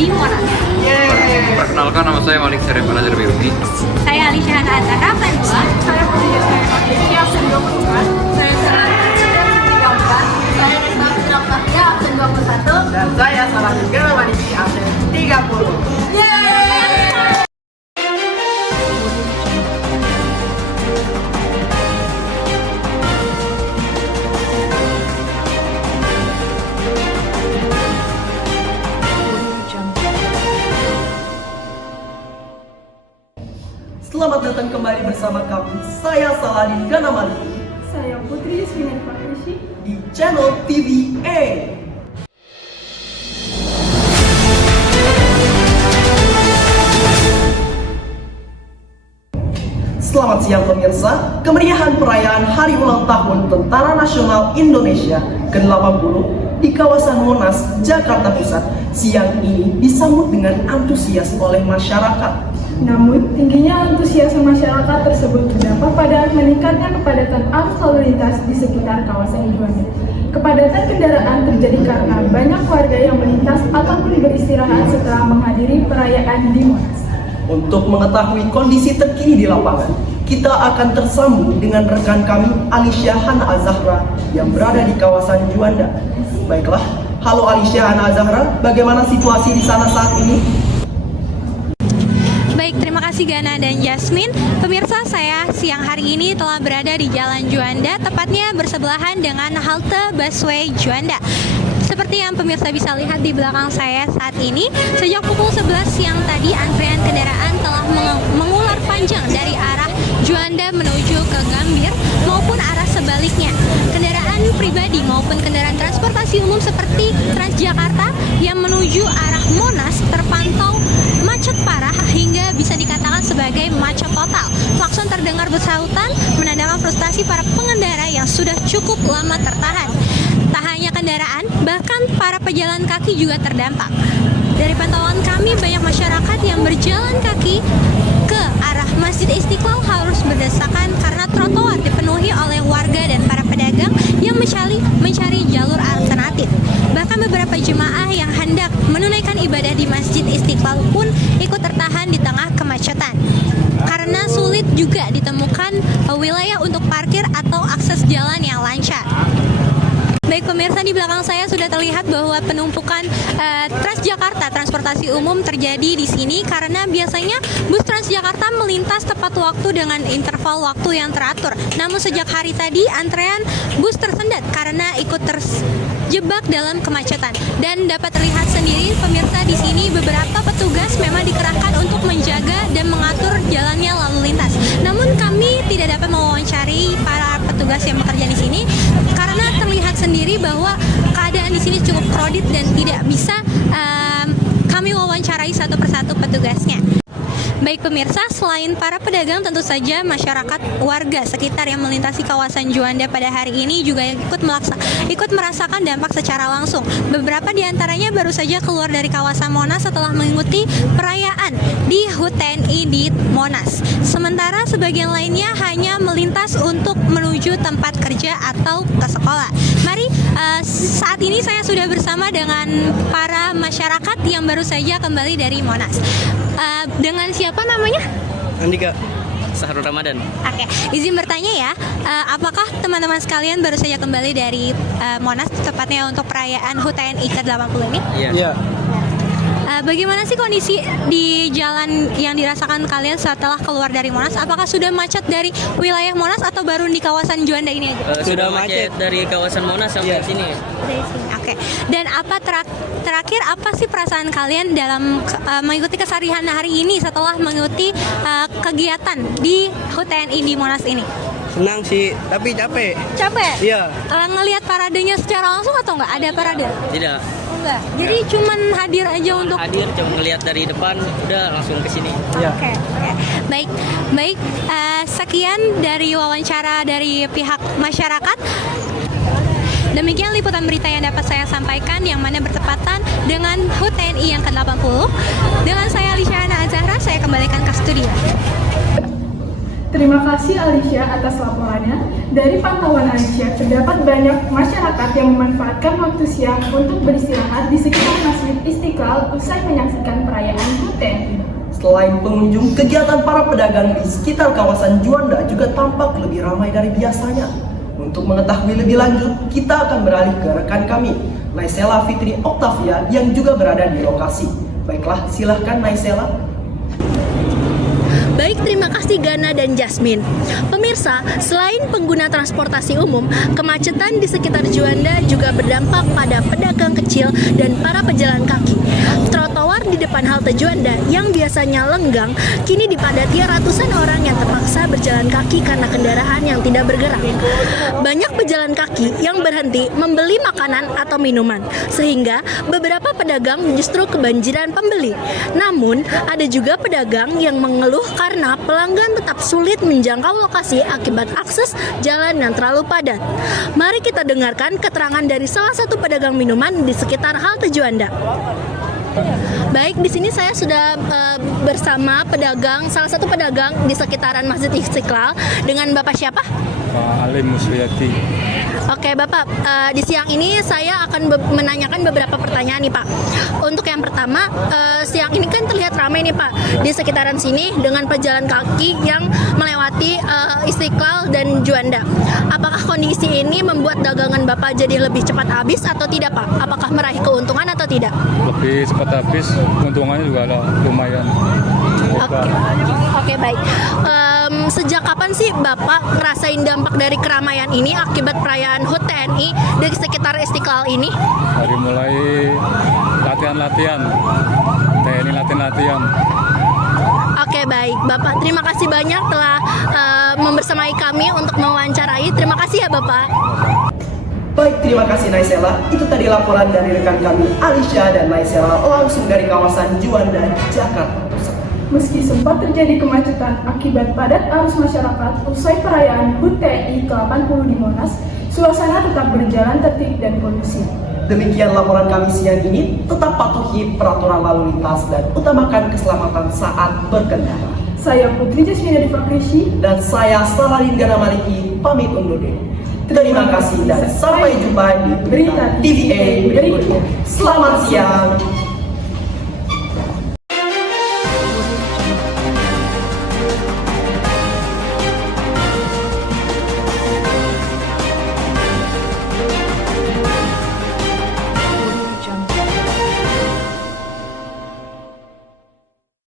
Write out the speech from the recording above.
di Monas. Perkenalkan, nama saya Malik Syarif Anajar Biumi. Saya Alicia Hana Azhara, absen 2. Saya Putri Jasmine Patricia, absen 24. Saya Sarah Rizky, absen 34. Saya Rizma Fitri Octavia, absen 21. Dan saya Saladin Ganamaniki, absen 30. Selamat datang kembali bersama kami. Saya Saladin Ganamaniki. Saya Putri Jasmine Patricia Di channel TVA. Selamat siang pemirsa. Kemeriahan perayaan Hari Ulang Tahun Tentara Nasional Indonesia ke-80 di kawasan Monas, Jakarta Pusat siang ini disambut dengan antusias oleh masyarakat. Namun, tingginya antusiasme masyarakat tersebut berdampak pada meningkatnya kepadatan arus lalu lintas di sekitar kawasan Juanda. Kepadatan kendaraan terjadi karena banyak warga yang melintas ataupun beristirahat setelah menghadiri perayaan di Monas. Untuk mengetahui kondisi terkini di lapangan, kita akan tersambung dengan rekan kami Alicia Hana Azhara yang berada di kawasan Juanda. Baiklah, halo Alicia Hana Azhara, bagaimana situasi di sana saat ini? Baik, terima kasih Gana dan Jasmine. Pemirsa, saya siang hari ini telah berada di Jalan Juanda, tepatnya bersebelahan dengan halte busway Juanda. Seperti yang pemirsa bisa lihat di belakang saya saat ini, sejak pukul 11 siang tadi antrian kendaraan telah mengular panjang dari arah Juanda menuju ke Gambir maupun arah sebaliknya. Kendaraan pribadi maupun kendaraan transportasi umum seperti Transjakarta yang menuju arah Monas terpantau macet parah hingga bisa dikatakan sebagai macet total. Klakson terdengar bersautan menandakan frustasi para pengendara yang sudah cukup lama tertahan. Tak hanya kendaraan, bahkan para pejalan kaki juga terdampak. Dari pantauan kami, banyak masyarakat yang berjalan kaki ke arah Masjid Istiqlal harus berdesakan karena trotoar dipenuhi oleh warga dan para pedagang yang mencari jalur alternatif. Bahkan beberapa jemaah yang hendak menunaikan ibadah di Masjid Istiqlal pun ikut tertahan di tengah kemacetan. Karena sulit juga ditemukan wilayah untuk parkir atau akses jalan yang lancar. Baik pemirsa, di belakang saya sudah terlihat bahwa penumpukan Transjakarta transportasi umum terjadi di sini karena biasanya bus Transjakarta melintas tepat waktu dengan interval waktu yang teratur. Namun sejak hari tadi antrean bus tersendat karena ikut terjebak dalam kemacetan. Dan dapat terlihat sendiri pemirsa, di sini beberapa petugas memang dikerahkan untuk menjaga dan mengatur jalannya lalu lintas. Namun kami tidak dapat mewawancari para petugas yang bekerja di sini karena terlihat sendiri bahwa keadaan di sini cukup crowded dan tidak bisa kami wawancarai satu persatu petugasnya. Baik pemirsa, selain para pedagang, tentu saja masyarakat warga sekitar yang melintasi kawasan Juanda pada hari ini juga ikut merasakan dampak secara langsung. Beberapa di antaranya baru saja keluar dari kawasan Monas setelah mengikuti perayaan di HUT TNI di Monas. Sementara sebagian lainnya hanya melintas untuk menuju tempat kerja atau ke sekolah. Mari, saat ini saya sudah bersama dengan para masyarakat yang baru saja kembali dari Monas. Dengan siapa namanya? Andika Sahrul Ramadan. Oke, izin bertanya ya, apakah teman-teman sekalian baru saja kembali dari Monas, tepatnya untuk perayaan HUT TNI ke-80 ini? Iya. Bagaimana sih kondisi di jalan yang dirasakan kalian setelah keluar dari Monas? Apakah sudah macet dari wilayah Monas atau baru di kawasan Juanda ini aja? Sudah macet dari kawasan Monas sampai sini. Dari sini. Oke. Dan apa terakhir apa sih perasaan kalian dalam mengikuti keseharian hari ini setelah mengikuti kegiatan di HUT TNI di Monas ini? Senang sih, tapi capek. Capek? Iya. Ngelihat paradenya secara langsung atau enggak? Ada parade? Tidak. Enggak. Jadi cuman hadir aja untuk Cuma ngelihat dari depan, udah langsung ke sini. Oke. Baik. Sekian dari wawancara dari pihak masyarakat. Demikian liputan berita yang dapat saya sampaikan yang mana bertepatan dengan HUT TNI yang ke-80. Dengan saya Alicia Hana Azhara, saya kembalikan ke studio. Terima kasih Alicia atas laporannya. Dari pantauan Alicia, terdapat banyak masyarakat yang memanfaatkan waktu siang untuk beristirahat di sekitar Masjid Istiqlal usai menyaksikan perayaan HUT TNI. Selain pengunjung, kegiatan para pedagang di sekitar kawasan Juanda juga tampak lebih ramai dari biasanya. Untuk mengetahui lebih lanjut, kita akan beralih ke rekan kami, Naisela Fitri Octavia, yang juga berada di lokasi. Baiklah, silahkan Naisela. Baik, terima kasih Gana dan Jasmine. Pemirsa, selain pengguna transportasi umum, kemacetan di sekitar Juanda juga berdampak pada pedagang kecil dan para pejalan kaki. Trotoar di depan halte Juanda yang biasanya lenggang, kini dipadati ratusan orang yang terpaksa berjalan kaki karena kendaraan yang tidak bergerak. Banyak pejalan kaki yang berhenti membeli makanan atau minuman, sehingga beberapa pedagang justru kebanjiran pembeli. Namun, ada juga pedagang yang mengeluh karena pelanggan tetap sulit menjangkau lokasi akibat akses jalan yang terlalu padat. Mari kita dengarkan keterangan dari salah satu pedagang minuman di sekitar halte Juanda. Baik, di sini saya sudah bersama salah satu pedagang di sekitaran Masjid Istiqlal. Dengan Bapak siapa? Pak Alim Musliati. Oke Bapak, di siang ini saya akan menanyakan beberapa pertanyaan nih Pak. Untuk yang pertama, siang ini kan terlihat ramai nih Pak di sekitaran sini dengan pejalan kaki yang melewati Istiqlal dan Juanda. Apakah kondisi ini membuat dagangan Bapak jadi lebih cepat habis atau tidak Pak? Apakah meraih keuntungan atau tidak? Lebih cepat habis, keuntungannya juga ada lumayan. Oke, baik. Sejak kapan sih Bapak ngerasain dampak dari keramaian ini akibat perayaan HUT TNI di sekitar Istiqlal ini? Dari mulai latihan-latihan, TNI latihan-latihan. Oke, baik. Bapak, terima kasih banyak telah membersamai kami untuk mewawancarai. Terima kasih ya Bapak. Baik, terima kasih Naisela. Itu tadi laporan dari rekan kami Alicia dan Naisela langsung dari kawasan Juanda, Jakarta Pusat. Meski sempat terjadi kemacetan akibat padat arus masyarakat usai perayaan HUT TNI ke-80 di Monas, suasana tetap berjalan tertib dan kondusif. Demikian laporan kami siang ini. Tetap patuhi peraturan lalu lintas dan utamakan keselamatan saat berkendara. Saya Putri Jasmine Fakrishi Dan saya Saladin Gana Maliki pamit undur diri. Terima kasih dan sampai jumpa di berita TVA berikutnya. Selamat siang.